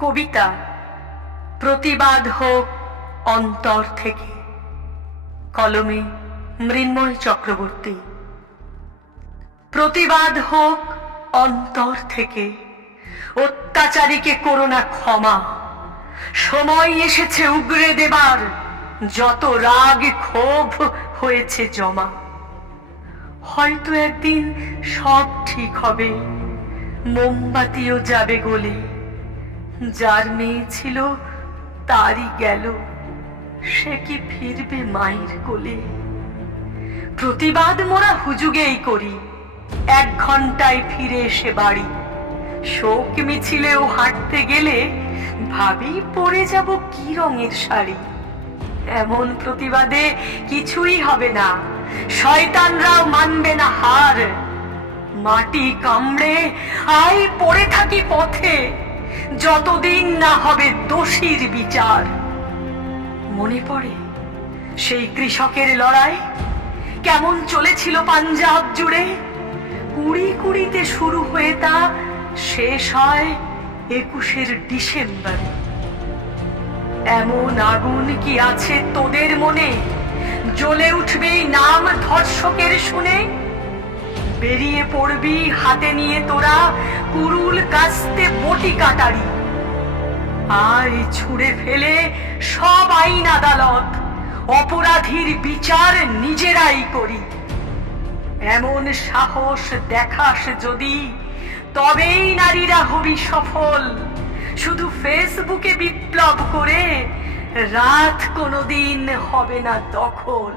কবিতা, প্রতিবাদ হোক অন্তর থেকে। কলমে মৃন্ময় চক্রবর্তী। প্রতিবাদ হোক অন্তর থেকে। অত্যাচারীকে করোনা ক্ষমা। সময় এসেছে উগরে দেবার, যত রাগ ক্ষোভ হয়েছে জমা। হয়তো একদিন সব ঠিক হবে, মোমবাতিও যাবে গলে। যার মেয়ে ছিল, তারই গেল। সে কি ফিরবে মায়ের কোলে? প্রতিবাদ মোরা হুজুগেই করি। এক ঘন্টায় ফিরে এসে বাড়ি। শোক মিছিলেও হাঁটতে গেলে ভাবি পরে যাব কি রঙের শাড়ি। এমন প্রতিবাদে কিছুই হবে না। শয়তানরাও মানবে না হার। মাটি কামড়ে আই পড়ে থাকি পথে। যতদিন না হবে দোষীর বিচার। মনে পড়ে সেই কৃষকের লড়াই? কেমন চলেছিল পাঞ্জাব জুড়ে? কুড়ি কুড়িতে শুরু হয়ে তা শেষ হয় একুশের ডিসেম্বরে। এমন আগুন কি আছে তোদের মনে? জ্বলে উঠবে নাম ধর্ষকের শুনে? বেরিয়ে পড়বি হাতে নিয়ে তোরা কুরুল কাস্তে বটি কাটারি। আর ছুঁড়ে ফেলে সব আইন আদালত, অপরাধীর বিচার নিজেরাই করি। এমন সাহস দেখাস যদি, তবেই নারীরা হবি সফল। শুধু ফেসবুকে বিপ্লব করে রাত কোনোদিন হবে না দখল।